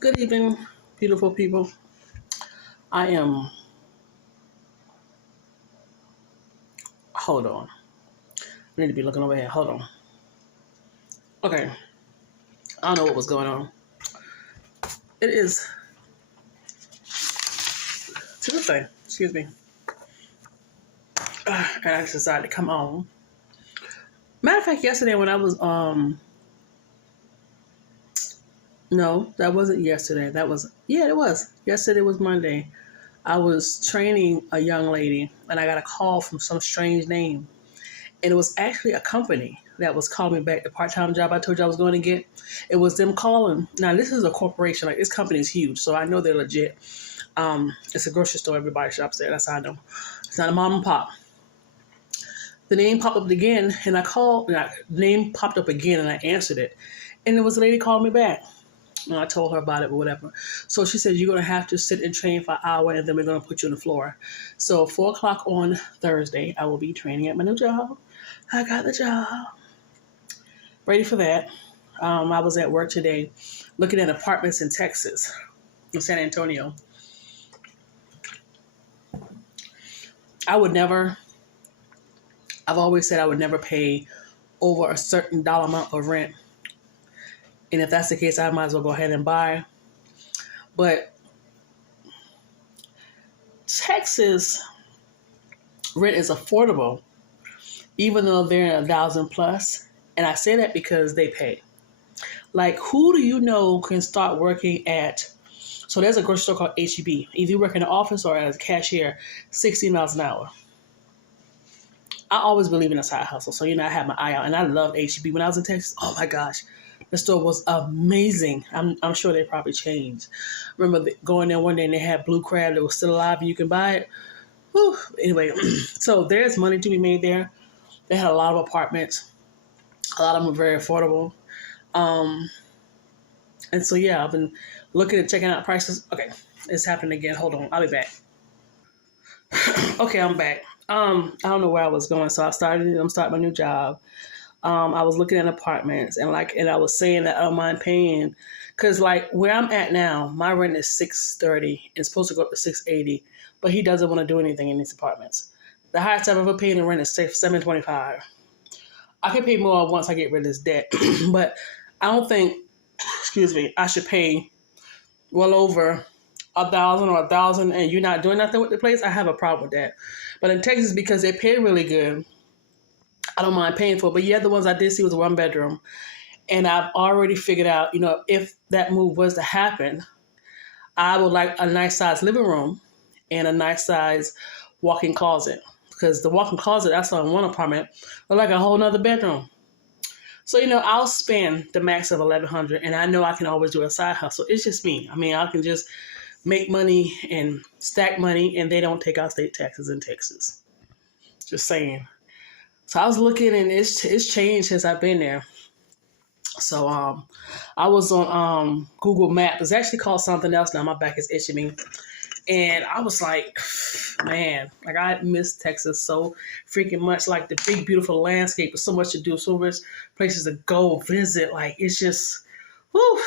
Good evening, beautiful people. I am. Hold on. I need to be looking over here. Hold on. Okay. I don't know what was going on. It is Tuesday. Excuse me. And I decided to come on. Matter of fact, yesterday when I was no, that wasn't yesterday. It was. Yesterday was Monday. I was training a young lady, and I got a call from some strange name, and it was actually a company that was calling me back. The part-time job I told you I was going to get, it was them calling. Now this is a corporation. Like, this company is huge, so I know they're legit. It's a grocery store. Everybody shops there. That's how I know. It's not a mom and pop. The name popped up again, and I called. The name popped up again, and I answered it, and it was a lady called me back. And I told her about it, but whatever. So she said, you're going to have to sit and train for an hour, and then we're going to put you on the floor. So 4 o'clock on Thursday, I will be training at my new job. I got the job. Ready for that. I was at work today looking at apartments in Texas, in San Antonio. I've always said I would never pay over a certain dollar amount of rent. And if that's the case, I might as well go ahead and buy. But Texas rent is affordable, even though they're 1,000 plus. And I say that because they pay. Like, who do you know can start working at? So there's a grocery store called HEB. Either you work in the office or as a cashier, $16 an hour. I always believe in a side hustle, so I have my eye out. And I loved HEB when I was in Texas. Oh my gosh, the store was amazing. I'm sure they probably changed. Remember going there one day and they had blue crab that was still alive and you can buy it. Whew. Anyway, so there's money to be made there. They had a lot of apartments. A lot of them were very affordable. And so, yeah, I've been looking and checking out prices. Okay, it's happening again. Hold on, I'll be back. Okay, I'm back. I don't know where I was going, so I'm starting my new job. I was looking at apartments, and I was saying that I don't mind paying, cause like where I'm at now, my rent is $630. It's supposed to go up to $680, but he doesn't want to do anything in these apartments. The highest I've ever paid in rent is $725. I can pay more once I get rid of this debt, but I don't think, excuse me, I should pay well over 1,000 or 1,000, and you're not doing nothing with the place. I have a problem with that. But in Texas, because they pay really good, I don't mind paying for it. But yeah, the ones I did see was a 1 bedroom. And I've already figured out, if that move was to happen, I would like a nice size living room and a nice size walk-in closet. Because the walk-in closet, that's on one apartment, but like a whole nother bedroom. So, I'll spend the max of $1,100, and I know I can always do a side hustle. It's just me. I mean, I can just make money and stack money, and they don't take out state taxes in Texas. Just saying. So I was looking, and it's changed since I've been there. So I was on Google Maps. It's actually called something else now. My back is itching me. And I was like, man, like I miss Texas so freaking much. Like the big, beautiful landscape with so much to do, so much places to go visit. Like it's just, whoo.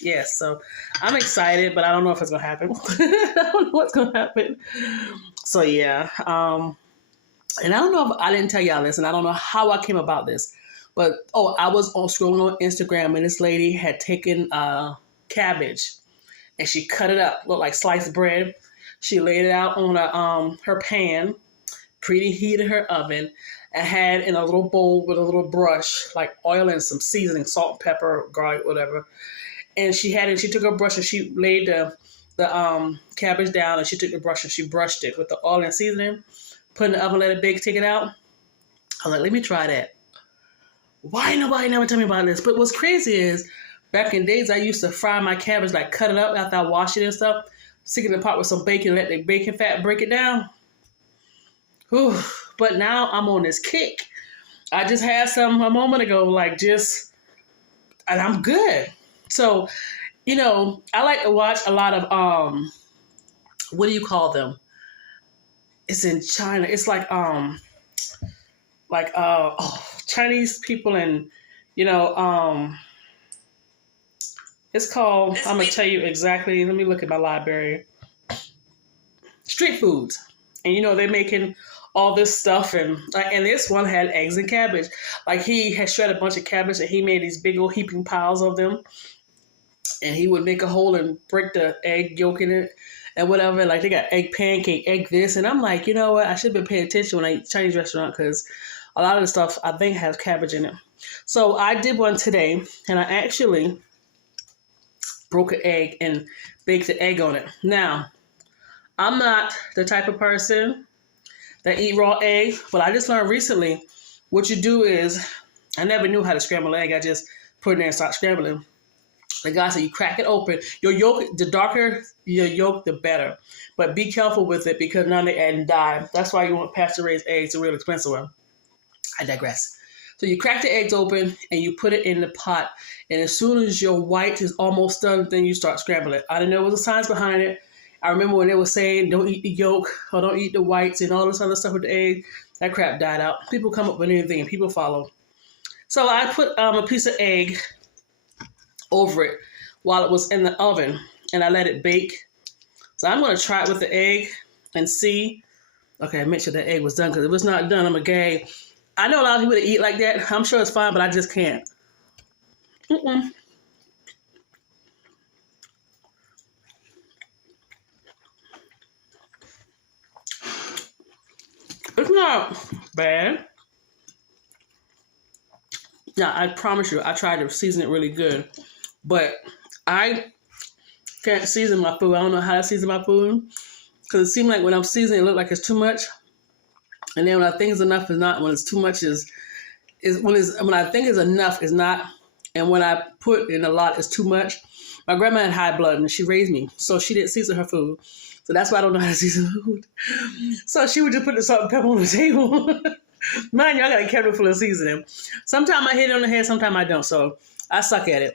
Yeah, so I'm excited, but I don't know if it's gonna happen. I don't know what's gonna happen. So yeah, and I don't know if I didn't tell y'all this, and I don't know how I came about this, but I was scrolling on Instagram, and this lady had taken cabbage, and she cut it up, looked like sliced bread. She laid it out on her pan, preheated her oven, and had in a little bowl with a little brush, like oil and some seasoning, salt, pepper, garlic, whatever. And she took her brush and she laid the cabbage down, and she took the brush and she brushed it with the oil and seasoning, put in the oven, let it bake, take it out. I was like, let me try that. Why nobody never tell me about this? But what's crazy is, back in days, I used to fry my cabbage, like cut it up after I wash it and stuff, stick it in the pot with some bacon, let the bacon fat break it down. Whew. But now I'm on this kick. I just had some a moment ago, and I'm good. So, I like to watch a lot of, what do you call them? It's in China. It's Chinese people and, It's called, I'm going to tell you exactly. Let me look at my library. Street foods. And they're making all this stuff. And this one had eggs and cabbage. Like he had shredded a bunch of cabbage and he made these big old heaping piles of them. And he would make a hole and break the egg yolk in it and whatever. Like they got egg pancake, egg this. And I'm like, you know what? I should have been paying attention when I eat Chinese restaurant because a lot of the stuff I think has cabbage in it. So I did one today and I actually broke an egg and baked the egg on it. Now, I'm not the type of person that eat raw eggs, but I just learned recently what you do is, I never knew how to scramble an egg. I just put it in there and start scrambling. The guy said you crack it open. Your yolk, the darker your yolk, the better. But be careful with it because now they're adding dye. That's why you want pasture-raised eggs, a real expensive one. I digress. So you crack the eggs open and you put it in the pot. And as soon as your white is almost done, then you start scrambling it. I didn't know there was a science behind it. I remember when they were saying don't eat the yolk or don't eat the whites and all this other stuff with the egg. That crap died out. People come up with anything and people follow. So I put a piece of egg over it while it was in the oven and I let it bake. So I'm going to try it with the egg and see. Okay, make sure the egg was done because if it's not done, I'm a gag. I know a lot of people that eat like that. I'm sure it's fine, but I just can't. It's not bad. Yeah, I promise you, I tried to season it really good. But I can't season my food. I don't know how to season my food. Because it seems like when I'm seasoning, it looks like it's too much. And then when I think it's enough, it's not. When it's too much, when I think it's enough, it's not. And when I put in a lot, it's too much. My grandma had high blood and she raised me. So she didn't season her food. So that's why I don't know how to season food. So she would just put the salt and pepper on the table. Mind you, I got a kettle full of seasoning. Sometimes I hit it on the head, sometimes I don't. So I suck at it.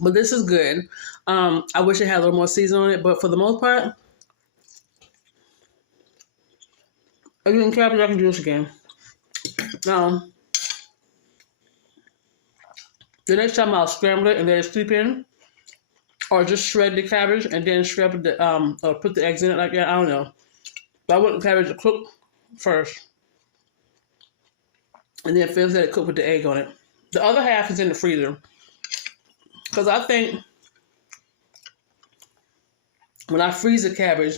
But this is good. I wish it had a little more seasoning on it. But for the most part, I didn't care if I can do this again. Now, the next time I'll scramble it and let it sleep in. Or just shred the cabbage and then scramble the or put the eggs in it like that. I don't know. But I want the cabbage to cook first. And then finish let it cook with the egg on it. The other half is in the freezer. Because I think when I freeze the cabbage,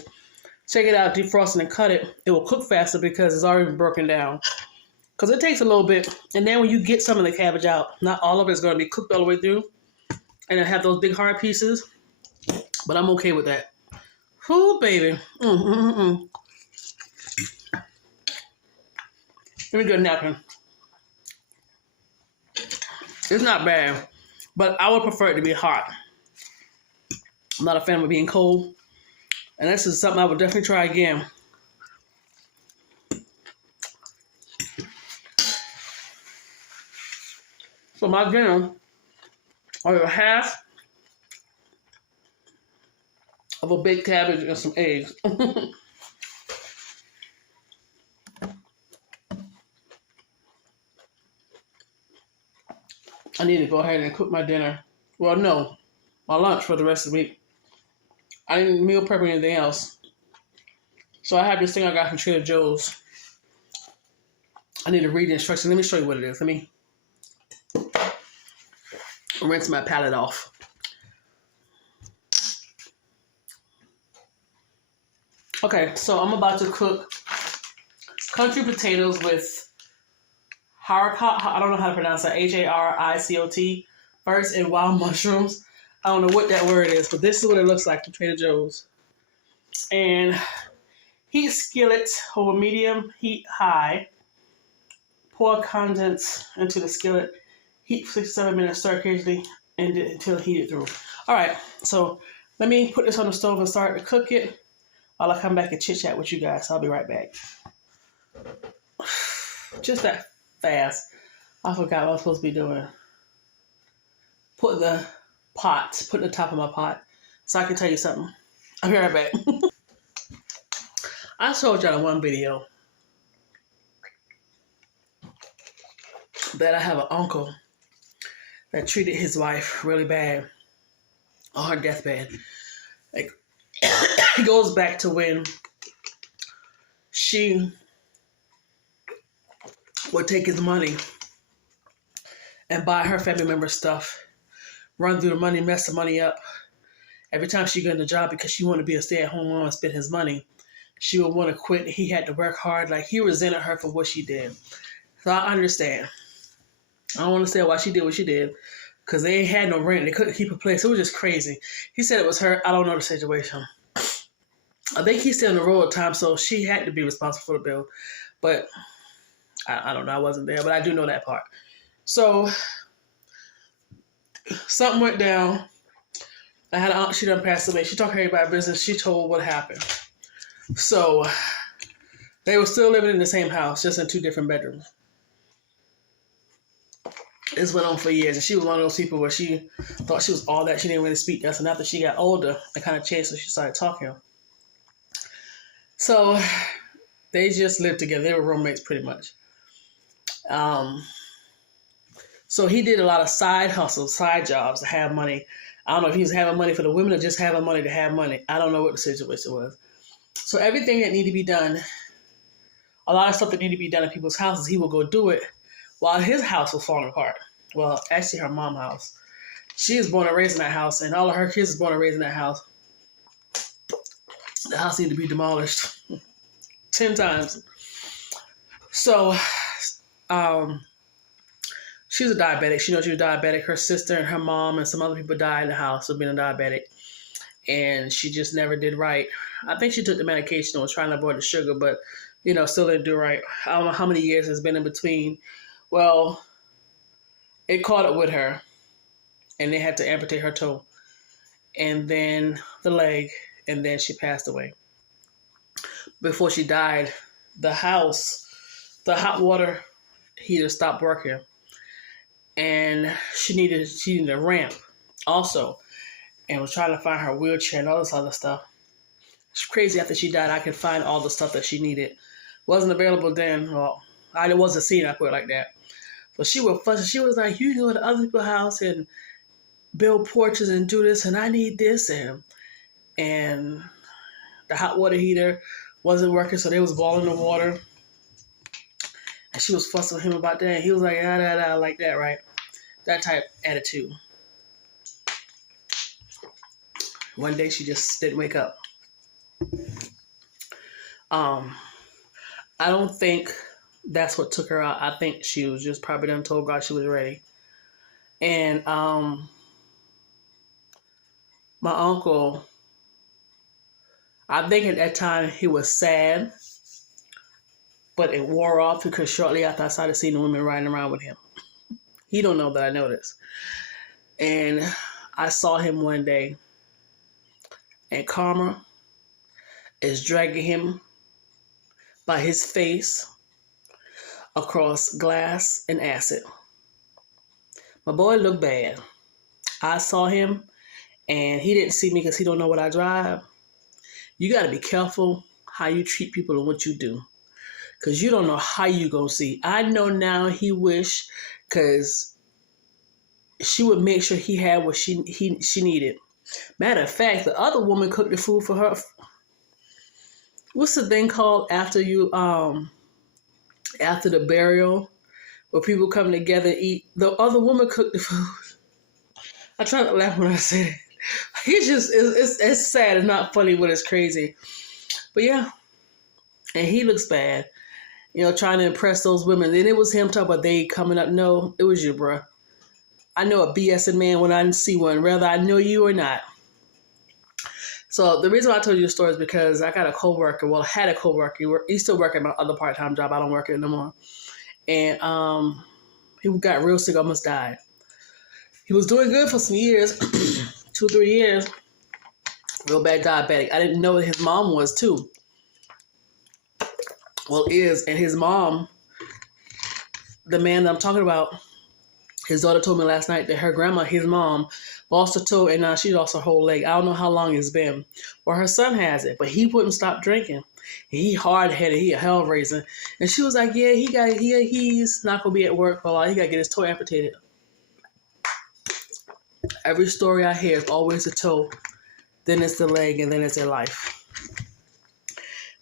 take it out, defrost it, and cut it, it will cook faster because it's already broken down. Because it takes a little bit. And then when you get some of the cabbage out, not all of it is going to be cooked all the way through. And I have those big hard pieces. But I'm okay with that. Ooh, baby. Let me get a napkin. It's not bad. But I would prefer it to be hot. I'm not a fan of it being cold. And this is something I would definitely try again. So my dinner, or half of a baked cabbage and some eggs. I need to go ahead and cook my dinner. Well, no, my lunch for the rest of the week. I didn't meal prep or anything else. So I have this thing I got from Trader Joe's. I need to read the instructions. Let me show you what it is. Let me rinse my palette off. Okay, so I'm about to cook country potatoes with haricot. I don't know how to pronounce that. Haricot first, and wild mushrooms. I don't know what that word is, but this is what it looks like from Trader Joe's. And heat skillet over medium, heat high. Pour condensed into the skillet. Heat 6 to 7 minutes, stir occasionally until heated through. All right, so let me put this on the stove and start to cook it while I come back and chit-chat with you guys. I'll be right back. Just that fast. I forgot what I was supposed to be doing. Put the top of my pot so I can tell you something. I'll be right back. I showed y'all in one video that I have an uncle that treated his wife really bad. on her deathbed. Like, it goes back to when she would take his money and buy her family member stuff, run through the money, mess the money up. Every time she got a job because she wanted to be a stay-at-home mom and spend his money, she would want to quit. He had to work hard. Like, he resented her for what she did. So I understand. I don't want to say why she did what she did, because they ain't had no rent. They couldn't keep a place. It was just crazy. He said it was her. I don't know the situation. I think he's still on the road at time, so she had to be responsible for the bill. But I don't know. I wasn't there, but I do know that part. So something went down. I had an aunt. She done passed away. She talked to everybody business. She told what happened. So they were still living in the same house, just in 2 different bedrooms. This went on for years, and she was one of those people where she thought she was all that. She didn't really speak to us, and after she got older, it kind of changed, so she started talking. So they just lived together. They were roommates pretty much. So he did a lot of side hustles, side jobs to have money. I don't know if he was having money for the women or just having money to have money. I don't know what the situation was. So everything that needed to be done, a lot of stuff that needed to be done in people's houses, he would go do it while his house was falling apart. Well, actually her mom's house. She was born and raised in that house, and all of her kids was born and raised in that house. The house needed to be demolished 10 times. So she was a diabetic. She knows she was diabetic. Her sister and her mom and some other people died in the house of being a diabetic. And she just never did right. I think she took the medication and was trying to avoid the sugar, but, still didn't do right. I don't know how many years has been in between. Well, it caught up with her, and they had to amputate her toe, and then the leg, and then she passed away. Before she died, the hot water heater stopped working, and she needed a ramp also, and was trying to find her wheelchair and all this other stuff. It's crazy. After she died, I could find all the stuff that she needed. Wasn't available then. Well, I wasn't seen. I put it like that. So she was fussing. She was like, "You go to other people's house and build porches and do this, and I need this." And the hot water heater wasn't working, so they was boiling the water. And she was fussing with him about that. And he was like, like that, right? That type attitude. One day she just didn't wake up. I don't think that's what took her out. I think she was just probably done told God she was ready. And my uncle, I think at that time he was sad, but it wore off because shortly after I started seeing the women riding around with him. He don't know that I know this. And I saw him one day, and Karma is dragging him by his face across glass and acid. My boy looked bad. I saw him, and he didn't see me because he don't know what I drive. You got to be careful how you treat people and what you do, because you don't know how you gonna see. I know now he wished, because she would make sure he had what she needed. Matter of fact, the other woman cooked the food for her. What's the thing called after the burial, where people come together and eat? The other woman cooked the food. I try to laugh when I say it. It's sad. It's not funny, but it's crazy. But yeah, and he looks bad, trying to impress those women. Then it was him talking about they coming up. No, it was you, bruh. I know a BSing man when I see one, whether I know you or not. So the reason why I told you the story is because I got a coworker. Well, I had a coworker. He's still working my other part-time job. I don't work it no more. And he got real sick, almost died. He was doing good for some years, 2-3 years. Real bad diabetic. I didn't know that his mom was too. Well, is. And his mom, the man that I'm talking about, his daughter told me last night that her grandma, his mom, lost her toe, and now she lost her whole leg. I don't know how long it's been. Well, her son has it, but he wouldn't stop drinking. He hard-headed. He a hell-raiser. And she was like, yeah, he's not going to be at work for a while. He got to get his toe amputated. Every story I hear is always the toe, then it's the leg, and then it's their life.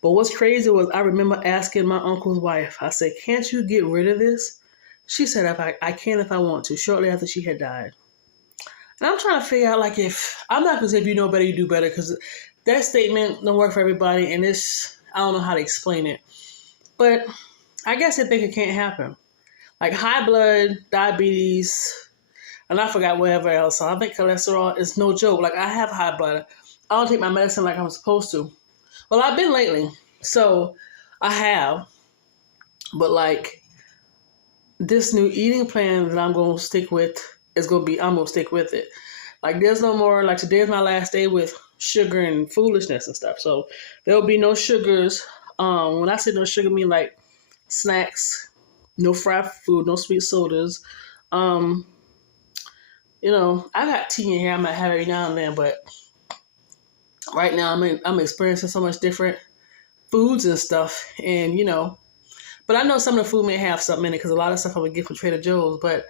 But what's crazy was I remember asking my uncle's wife, I said, can't you get rid of this? She said, I can if I want to, shortly after she had died. And I'm trying to figure out, like, if, I'm not going to say if you know better, you do better, because that statement don't work for everybody, and this, I don't know how to explain it. But I guess they think it can't happen. Like high blood, diabetes, and I forgot whatever else. So I think cholesterol is no joke. Like I have high blood. I don't take my medicine like I'm supposed to. Well, I've been lately. So I have. But like this new eating plan that I'm going to stick with is going to be, I'm going to stick with it. Like there's no more, like today's my last day with sugar and foolishness and stuff. So there'll be no sugars. When I say no sugar, I mean like snacks, no fried food, no sweet sodas. You know, I got tea in here. I might have every now and then, but right now I'm experiencing so much different foods and stuff, and you know, but I know some of the food may have something in it because a lot of stuff I would get from Trader Joe's, but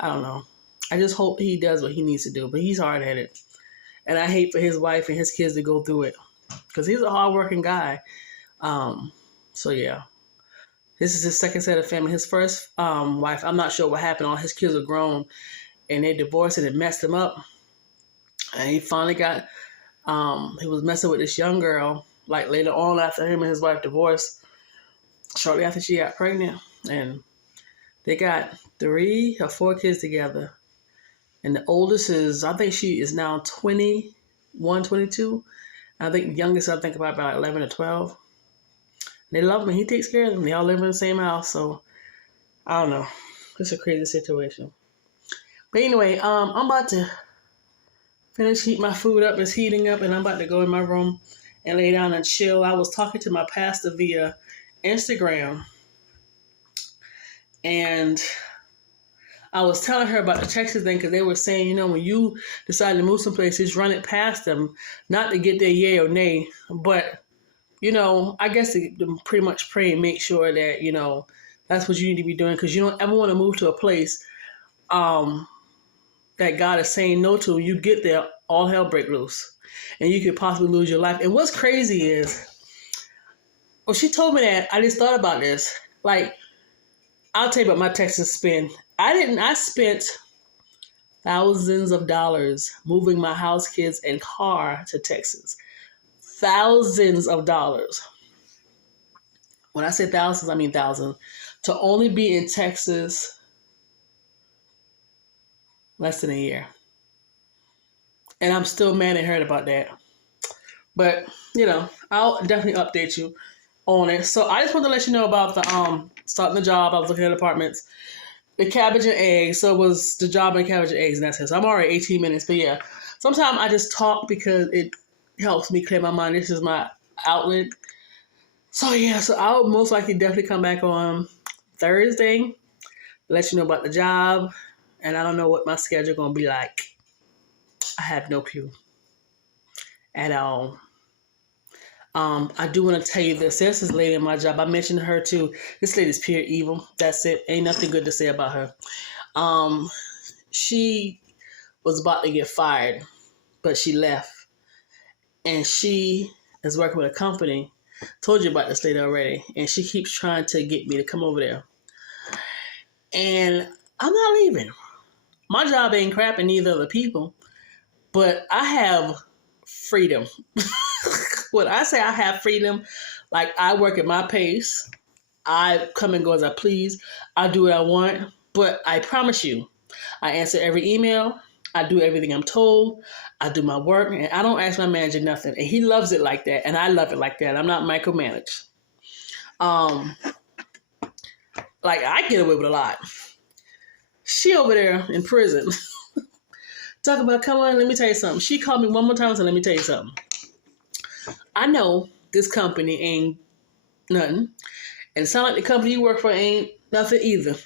I don't know. I just hope he does what he needs to do, but he's hard headed, and I hate for his wife and his kids to go through it because he's a hardworking guy. So yeah. This is his second set of family. His first wife, I'm not sure what happened. All his kids are grown, and they divorced, and it messed him up. And he finally got, he was messing with this young girl, like later on after him and his wife divorced, shortly after she got pregnant. And they got 3 or 4 kids together. And the oldest is, I think she is now 21, 22. I think the youngest, I think about 11 or 12. They love him. He takes care of them. They all live in the same house. So, I don't know. It's a crazy situation. But anyway, I'm about to finish heat my food up. It's heating up, and I'm about to go in my room and lay down and chill. I was talking to my pastor via Instagram, and I was telling her about the Texas thing because they were saying, you know, when you decide to move someplace, just run it past them, not to get their yay or nay, but you know, I guess to pretty much pray and make sure that, you know, that's what you need to be doing because you don't ever want to move to a place that God is saying no to. You get there, all hell break loose, and you could possibly lose your life. And what's crazy is, when she told me that, I just thought about this. Like, I'll tell you about my Texas spend. I spent thousands of dollars moving my house, kids, and car to Texas. Thousands of dollars. When I say thousands, I mean thousands. To only be in Texas less than a year. And I'm still mad at her about that. But, you know, I'll definitely update you on it. So I just want to let you know about the starting the job. I was looking at apartments. The cabbage and eggs. So it was the job and cabbage and eggs, and that's it. So I'm already 18 minutes. But yeah, sometimes I just talk because it helps me clear my mind. This is my outlet. So yeah, so I'll most likely definitely come back on Thursday, let you know about the job, and I don't know what my schedule gonna be like. I have no clue at all. I do want to tell you this. There's this lady in my job. I mentioned her too. This lady's pure evil. That's it. Ain't nothing good to say about her. She was about to get fired, but she left. And she is working with a company. Told you about this lady already. And she keeps trying to get me to come over there. And I'm not leaving. My job ain't crap and neither are the people. But I have freedom. When I say I have freedom, like I work at my pace. I come and go as I please. I do what I want. But I promise you, I answer every email. I do everything I'm told. I do my work, and I don't ask my manager nothing. And he loves it like that, and I love it like that. I'm not micromanaged. Like, I get away with a lot. She over there in prison. Talk about, come on, let me tell you something. She called me one more time and said, let me tell you something. I know this company ain't nothing. And it sounds like the company you work for ain't nothing either.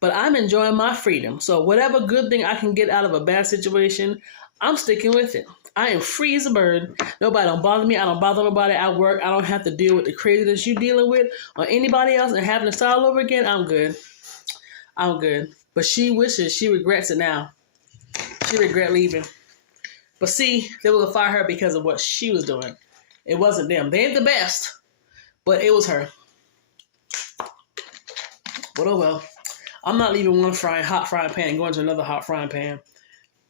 But I'm enjoying my freedom. So whatever good thing I can get out of a bad situation, I'm sticking with it. I am free as a bird. Nobody don't bother me. I don't bother nobody at work. I don't have to deal with the craziness you dealing with or anybody else and having to start all over again. I'm good. I'm good. But she wishes, she regrets it now. She regret leaving. But see, they will fire her because of what she was doing. It wasn't them. They ain't the best, but it was her. But oh well. I'm not leaving one hot frying pan and going to another hot frying pan.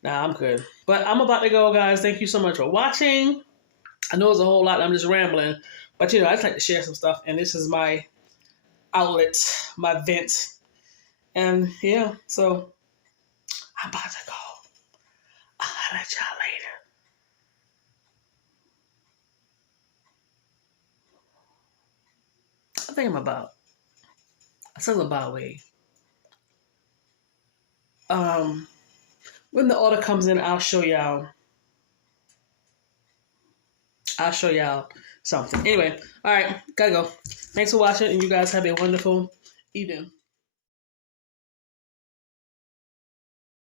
Nah, I'm good. But I'm about to go, guys. Thank you so much for watching. I know it's a whole lot. I'm just rambling. But, I just like to share some stuff. And this is my outlet, my vent. And, yeah, so I'm about to go. I'll let y'all later. I think I'm about. Something about way. When the order comes in, I'll show y'all. Something. Anyway, all right, gotta go. Thanks for watching, and you guys have a wonderful evening.